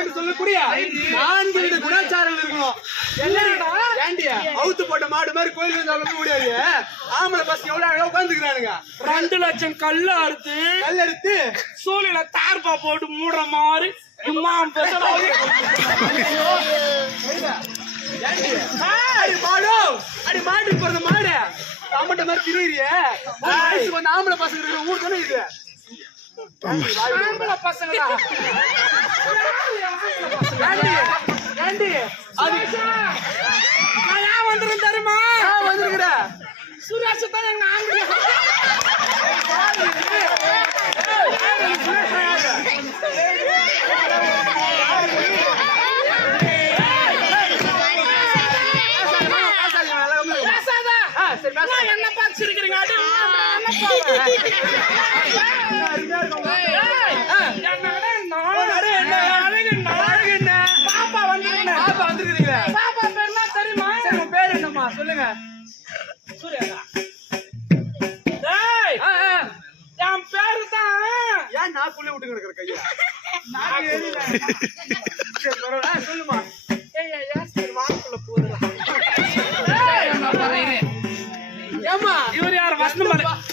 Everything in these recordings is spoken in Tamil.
என்று சொல்லக்கூடிய 4 வித குணாச்சாரங்கள் இருக்கணும். ஏண்டியா அவுத்து போட்ட மாடு மாதிரி கோயில் வந்து முடியாது. ஆம்பளை பசங்க எவ்வளவு அழகா உட்காந்துக்கிறானுங்க. 2 லட்சம் கல்லு அறுத்து சூழல தார்பா போட்டு மூடுற மாதிரி இம்மாம் பேசுறாங்க. அடி மாட்டுக்கு பிறந்த மாடு அம்மட்ட மாதிரி திரியிறிய வந்து ஆம்பளை பசங்க இருக்கிற ஊர் தானே இது. ஆம்பளை பசங்களா நான் ஏன் வந்துருன்னு தெரியுமா? வந்துருக்குற சுரேஷ் தான் எங்க ஆம்பளை. என்ன பார்த்து இருக்கிறீங்க? பாப்பா வந்துருக்கீங்க. பாப்பா பேருனா தெரியுமா? பேர் என்னம்மா சொல்லுங்க. சூர்யா. என் பேரு தான். ஏன் நான் புள்ளி விட்டு கிடக்குற கையா? சொல்லுமா. வாக்குள்ள போதும். ஏமா இவர் யார்? வசனம் பொண்ணு பாக்கலாம்.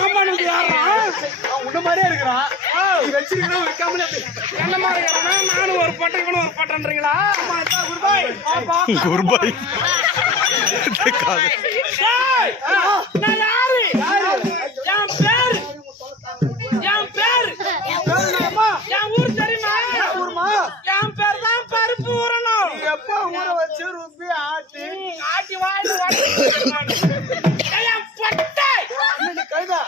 மாமானுக்கு யாரா? உன்ன மாதிரியே இருக்கிறான். வச்சிருக்கா வைக்காமலே என்ன மாதிரி நானும் ஒரு பட்டன் ஒரு பட்டன்றீங்களா? குருபாய் நான் யாரு? என் பேரு என் ஊர் தெரியுமா? என் பேர் தான் பருப்பு ஊறணும். எப்ப ஊற வச்சு ருப்பி ஆட்டி வாங்கி கைதா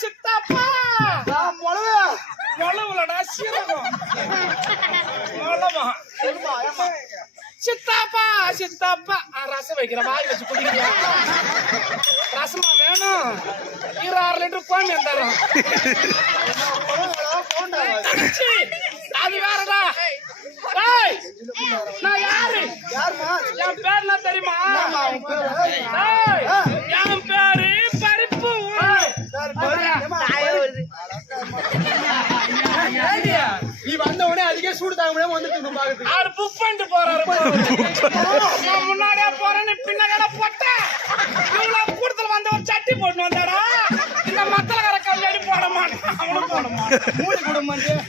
சித்தப்பா மொளவுலடா சீரகம் சித்தாப்பா சித்தாப்பா ரசம் வைக்கிற வாய் வச்சு குடிக்கிறியா? ரசமா வேணும். 26 லிட்டர் கோமி தரும். அது வேறடா. நான் யாரு? என் பேர் என்ன தெரியுமா? என் பேரு பருப்பு. நீ வந்த உடனே அதிக சூடு தாங்க முடியாம வந்துட்டு அவரு புக் பண்ணிட்டு போறாரு. முன்னாடியே போறேன்னு பின்னாடி போட்டேன். இவ்வளவு கூடுதல் வந்த ஒரு சட்டி போட்டு வந்தாடா. இந்த மத்தலக்கார கல்லடி போட மாட்டேன். அவனும் போட மாட்டேன். மூடி கூட மாட்டேன்.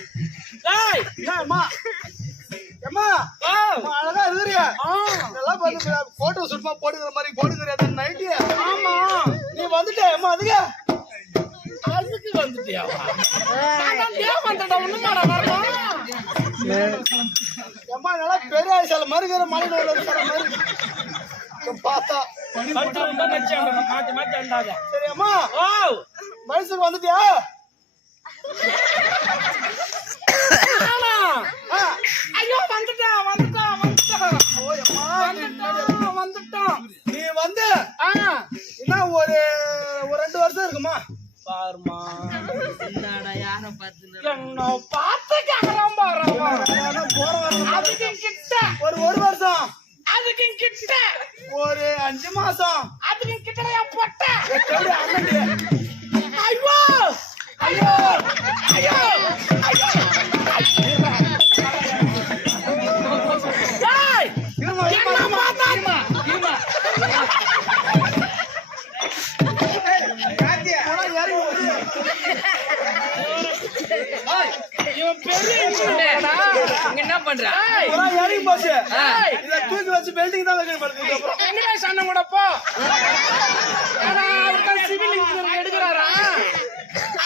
அழகா இருக்கிறியா? போட்டோ சுட்மா போடுகிற மாதிரி போடுகிற நைட்டு. ஆமா நீ வந்துட்ட அம்மா. அதுக்கு வந்துட்டியா? வந்துட்டா ஒண்ணுமாடா வரணும். அம்மா நல்லா பெரிய சில மறுகிற மலை பார்த்தா மாத்தி மாத்தி அண்டாத. சரி அம்மா மைசூர் வந்துட்டியா? ஐயோ வந்துட்டான் வந்துட்டான் வந்துட்டான். நீ வந்து என்ன ஒரு 2 வருஷம் இருக்குமா? பாருமா என்ன பார்த்து கேக்குறான் பாரு. அதுக்கு கிட்ட ஒரு வருஷம். அதுக்கு கிட்ட ஒரு 5 மாசம். அதுக்கு கிட்ட என் பொட்ட. ஐயோ ஐயோ ஐயோ என்ன பண்ற? தூக்கி வச்சு பெல்டிங் தான் சண்டை கூட போ. Civil engineer எடுக்கிறாரா?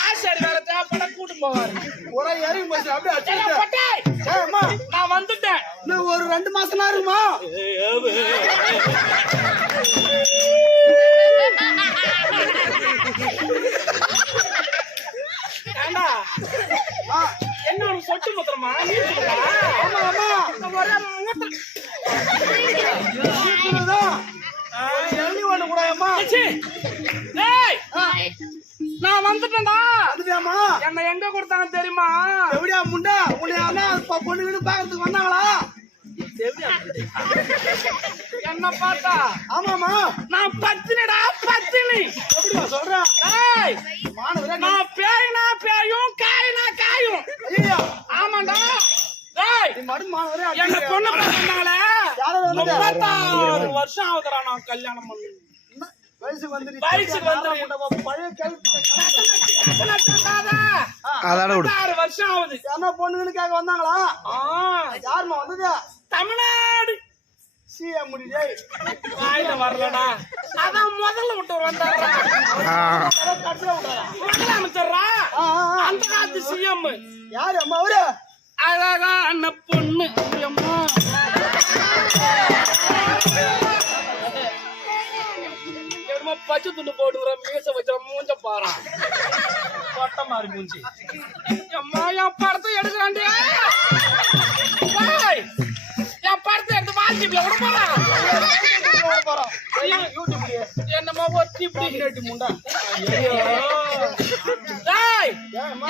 ஆசாரி வேலை தேவைப்பட கூட்டு போவாரு. இறங்கி போச்சு அப்படியே. நான் வந்துட்டேன். இன்னும் ஒரு 2 மாசம் இருக்குமா? ஏண்டா என்ன ஒரு சொட்டு முத்திரமா? நான் வந்துட்டேன்டா. என்ன எங்க கொடுத்தாங்க தெரியுமா? எப்படியா முண்டா உன்னை பொண்ணு வீடு பாக்கிறதுக்கு வந்தாங்களா? என்ன பார்த்தா ஆமாமா நான் பத்தினிடா பத்தினி எப்படிடா சொல்ற ஏய் மானவரே நான் பேய்னா பேயும் காய்னா காயும் ஐயா ஆமாண்டா ஏய் நீ மடு மானவரே என்ன பொண்ணு பார்த்தாங்களே யாரோ வந்தது 36 வருஷம் ஆகுதுடா நான் கல்யாணம் பண்ணி வயசுக்கு வந்துருச்சு வயசுக்கு வந்துரு. பழைய கேள்வி அதோட விடு 6 வருஷம் ஆகுது என்ன பொண்ணுன்னு கேட்க வந்தாங்களா யாருமா வந்தது தமிழ்நாடு சிஎம் முடியே வாயில வரலடா அதான் முதல்ல விட்டு வந்தாரா கடைசியா விட்டாரா முதலமைச்சர்ரா அந்த காலத்து சிஎம் யாரு அம்மா அவரு அழகான பொண்ணு அம்மா என்னமோ பச்சை துண்டு போடுற மீச வச்ச மூஞ்ச பாரா கொட்ட மாதிரி மூஞ்சி அம்மா என் படத்தை எடுக்கிறாண்டி என் படத்தை எடுத்து வாட்ஸ்அப்ல விட போறான் என்னமோ ஒத்தி இப்படி முண்டா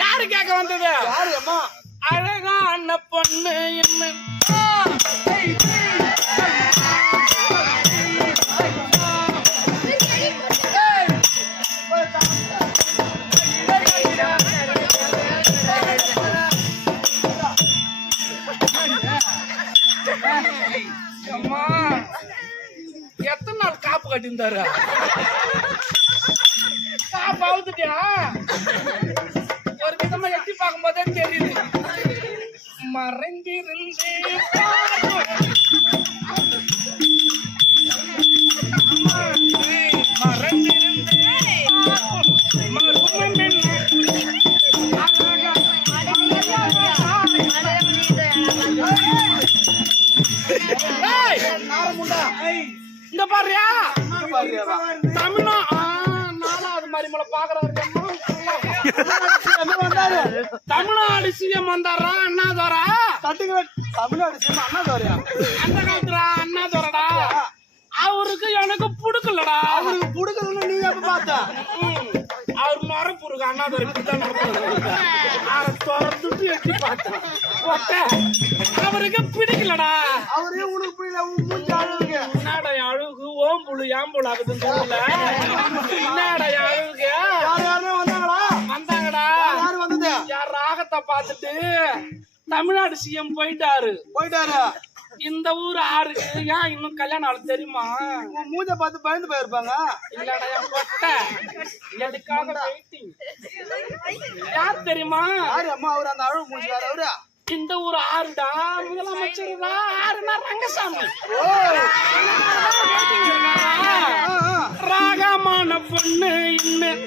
யாரு கேட்க வந்தது யாரு அம்மா அழகான பொண்ணு என்ன அம்மா எத்தனை நாள் காப்பு கட்டியிருந்தாரு காப்பு அவுத்துட்டியா ஒரு விதமா எட்டி பார்க்கும் போதே தெரியுது மறைந்திருந்து மறைந்திருந்து இந்த பாருயா தமிழா 4வது மரிமலை பாக்குறாரு தமிழ்நாடு சிஎம் வந்தாரா அண்ணாதோரா தமிழ்நாடு சிஎம் அண்ணாதோரியா அந்த காலத்துல அண்ணாதோரடா அவருக்கு எனக்கு புடுக்கலடா அவருக்கு புடுக்கலன்னு நீ எப்ப பார்த்த அவர் மரப்பு இருக்கு அண்ணாதோரை இப்படித்தான் நடத்துறது திறந்துட்டு எட்டி பார்த்தேன் அவருக்கு பிடிக்கலடா அவரே உனக்கு புரியல மூஞ்சி அழகுங்க என்னடா அழுகு ஓம்புழு ஏம்புழு ஆகுதுன்னு சொல்லல என்னடா அழுகு யாருமே வந்தாங்களா வந்தாங்கடா யாரு வந்தது யார் ராகத்தை பார்த்துட்டு தமிழ்நாடு சிஎம் போயிட்டாரு இந்த ஊர் ஆறுக்கு ஏன் இன்னும் கல்யாணம் ஆளு தெரியுமா உன் மூஞ்ச பார்த்து பயந்து போயிருப்பாங்க இல்லடா என் கொட்டை எதுக்காக வெயிட்டிங் யார் தெரியுமா யாரு அம்மா அவரு அந்த அழகு மூஞ்சி வேற அவரு இந்த ஊர் ஆறுடா முதலமைச்சர்டா ஆறுனா ரங்கசாமி ராகமான பொண்ணு இன்னும்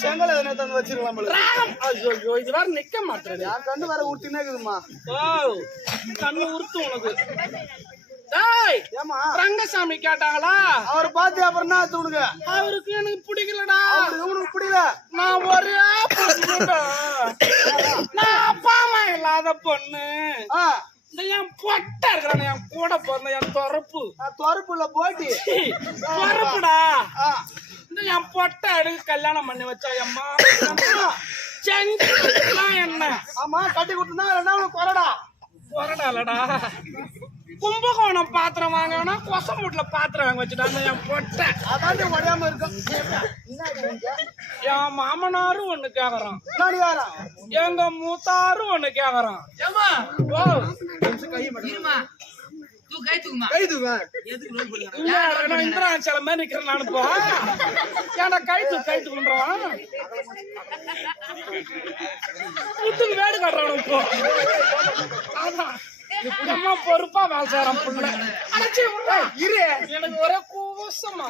செங்கல் எதனா தந்து வச்சிருக்கலாம் இது வேற நிக்க மாட்டேன் என் கண்ணு வேற ஊட்டினே இருக்குதுமா கண்ணு உறுத்து உனக்கு ஏமா ரங்கசாமி கேட்டாங்களா அவரை பார்த்து அப்புறம் என்ன ஆச்சு உனக்கு அவருக்கு எனக்கு பிடிக்கலடா உனக்கு பிடிக்கல நான் ஒரே பொண்ணுடா நான் அப்பா அம்மா இல்லாத பொண்ணு இந்த என் பொட்டை இருக்கிறான என் கூட பிறந்த என் தொரப்புல போட்டி பொறப்புடா இந்த என் பொட்டை எடுத்து கல்யாணம் பண்ணி வச்சா அம்மா செஞ்சா என்ன ஆமா கட்டி கொடுத்தா ரெண்டாவது கொரடா கொரடாலடா கும்பகோணம் பாத்திரம் வாங்கினா கொசமூட்ல பாத்திரம் வாங்க வச்சுட்டாங்க என் பொட்டை அதாண்டி உடையாம இருக்கும் என் மாமனாரும் ஒண்ணு கேக்குறான் முன்னாடி எங்க மூத்தாரும் ஒண்ணு கேக்குறான் இந்திராச்சல மாதிரி நிக்கிறேன் நான் இப்போ ஏன்டா கை தூக்குன்றான் புத்துக்கு வேடு கட்டுறான் இப்போ அதான் அம்மா பொறுப்பா வேலை செய்யறான் புள்ள இரு எனக்கு ஒரே கூசமா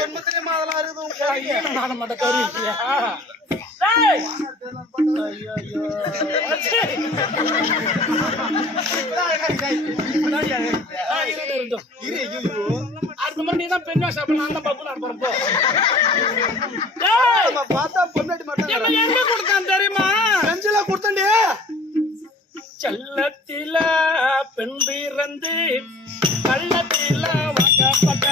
ஜென்மத்திலே அதெல்லாம் இருக்குது மட்டும் தெரியா டேய் அடுத்த மாதிரி நீ தான் பெண் வாசம் நான் தான் பப்பு நான் போறப்போ பார்த்தா பொண்டாட்டி மட்டும் எங்க கொடுத்தான் தெரியுமா நெஞ்சில கொடுத்தண்டி செல்லத்தில பெண் பிறந்து கள்ளத்தில வாக்கப்பட்ட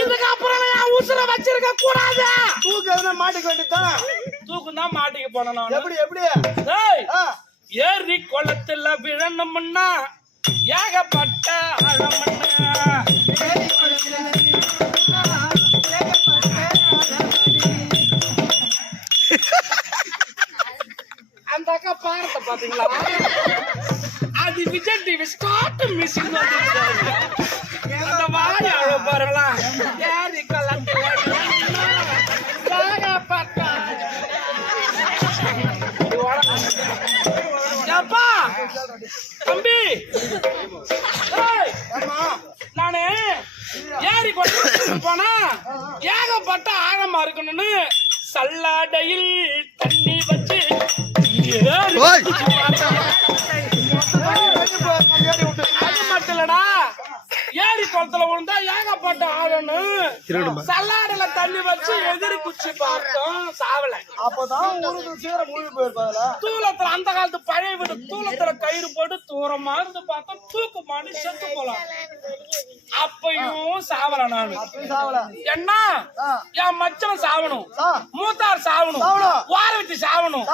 இதுக்கப்புறம் நான் உசுர வச்சிருக்க கூடாது. தூக்கு மாட்டிக்க வேண்டியதான். தூக்குனா மாட்டிக்க போனா எப்படி எப்படி ஏரி குளத்துல விழணும்னா ஏகப்பட்ட ஆழமண்ணா அந்த அக்கா பாரத்தை பாத்தீங்களா? அது விஜய் டிவி ஸ்டார்ட் மியூசிக் அந்த வாழை அழகு பாருங்களா ஏரி குளத்துல தம்பி நானு ஏரி கொண்டு போனா ஏகப்பட்ட ஆழமா இருக்கணும்னு சல்லாடையில் தண்ணி வச்சு அது மட்டும் இல்லடா ஏரி குளத்துல விழுந்தா ஏகப்பட்ட ஆழன்னு சல்லாடையில தண்ணி வச்சு எதிரி குச்சி பார்த்தோம் சாவல. அப்பதான் சீரம் மூழ்கி போயிருப்பாங்களா? தூளத்துல அந்த காலத்து பழைய வீடு தூளத்துல கயிறு போட்டு தூரமா இருந்து பார்த்தோம் தூக்கு மாடி செத்து போலாம். அப்பயும் சாவல நானு. என்ன என் மச்சம் சாவணும், மூத்தார் சாவணும், வாரவத்தி சாவணும்,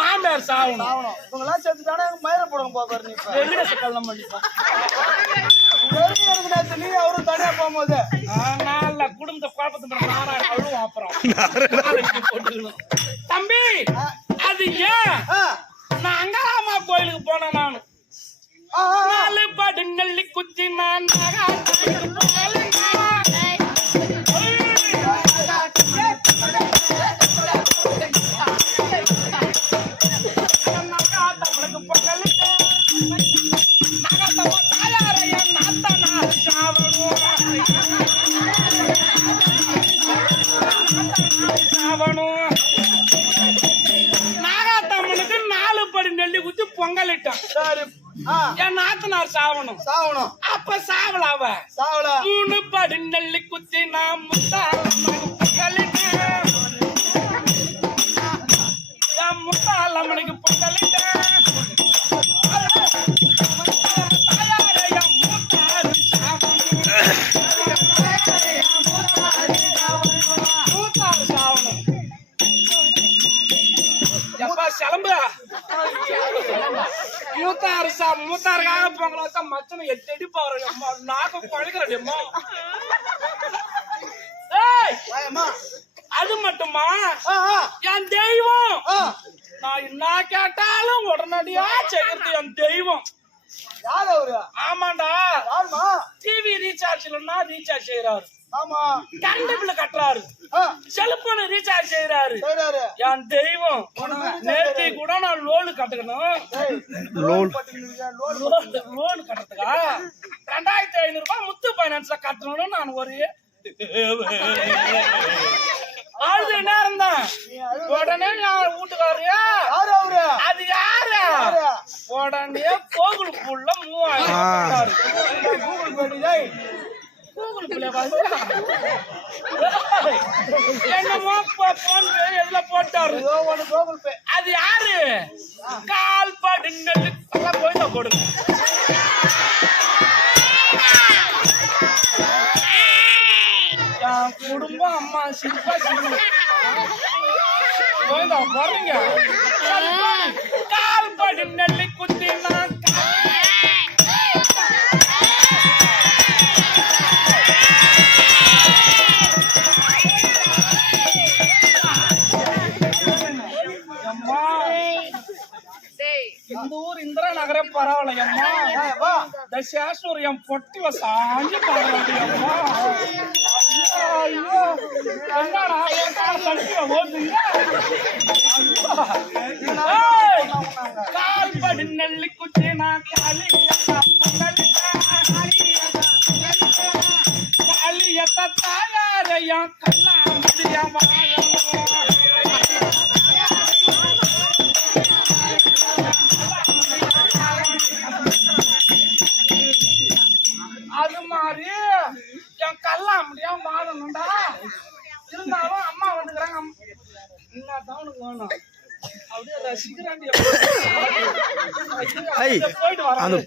மாமியார் சாவணும். இவங்கெல்லாம் செத்துட்டானா மயிர போடுங்க பாப்பாரு. நீ அவரும் தனியா போகும்போது நல்ல குடும்ப குழப்பத்து அழுவும். அப்புறம் தம்பி அது ஏன் நான் அங்காராமா கோயிலுக்கு போனேன். நானு 4 படு நெல்லி குச்சி நான் நாகாத்தம்மனுக்கு 4 படி நெல்லி குத்தி பொங்கலிட்டான். என் நாத்தனார் சாவணும். அப்ப சாவலாவ 3 படி நெல்லி குத்தி நான் முத்தாலம்மனுக்கு பொங்கலிட்டேன். மூத்தாருக்காக பொங்கலாக்கா மச்சனை 8 அடி பாரு நாக்க பழகிறேன். அது மட்டுமா என் தெய்வம் நான் என்ன கேட்டாலும் உடனடியா செய்யறது என் தெய்வம். ஆமாண்டா டிவி ரீசார்ஜ் இல்லைன்னா ரீசார்ஜ் செய்யறாரு, கரண்ட் பில்லு கட்டுறாரு, செல்போன் ரீசார்ஜ் செய்யறாரு. என் தெய்வம் நேற்று கூட நான் லோனு கட்டுக்கணும். லோன் கட்டுறதுக்கா 2500 ரூபாய் முத்து பைனான்ஸ்ல கட்டணும்னு நான் ஒரு அழுது நேரம் தான். உடனே நான் வீட்டுக்காரு அது யாரு உடனே கோகுலுக்குள்ள 3000 என்னமோ போன் பே எதுல போட்டாரு. அது யாரு கால் படுங்கள் எல்லாம் போய் தான் கொடுங்க. குடும்பம் அம்மா சிப்பா போய்தான் போறீங்க. கால் படு நெல்லி குத்தி நான் அம்மா இந்த ஊர் இந்திரா நகரே பரவாயில்லையம்மா தசாசூர் என் பொட்டில சாஞ்சி பரவாயில்லையம்மா ஐயோ என்னடா சட்டிய ஓடுங்க கால்படி நெல்லி குச்சி நான் காளியத்த தாயாரையா கல்லா முடியமா அது மாதிரி என் கல்லா முடியாம வாழணும்டா இருந்தாலும் அம்மா வந்துக்கிறாங்க என்ன தவனுக்கு வேணும் அப்படியே ரசிக்கிறாண்டி போயிட்டு வர அந்த